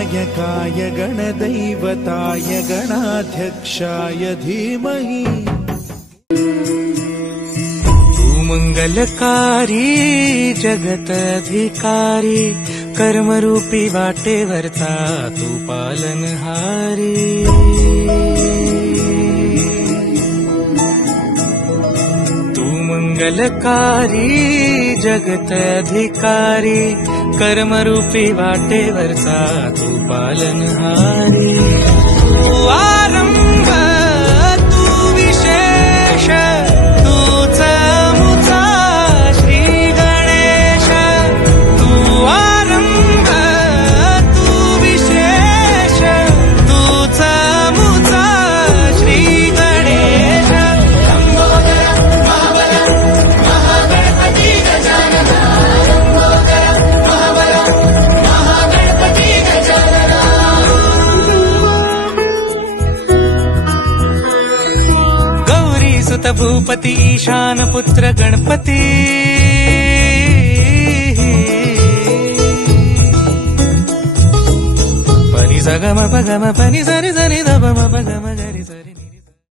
गणनायकाय गणदैवताय गणाध्यक्षाय धीमहि। तू मंगलकारी जगतधिकारी कर्मरूपी वाटेवरचा तू पालनहारी। तू मंगलकारी जगतधिकारी कर्मरूपी वाटेवरचा तू पालनहारी। तू आरंभ तू विशेष तूच मुचा श्री गणेश। तू आरंभ तू विशेष तूच मुचा श्री गणेश। सुत भूपति ईशान पुत्र गणपति। पनि स ग म प ग म पनि स रि स नि ध प म प ग म ग रि स रि।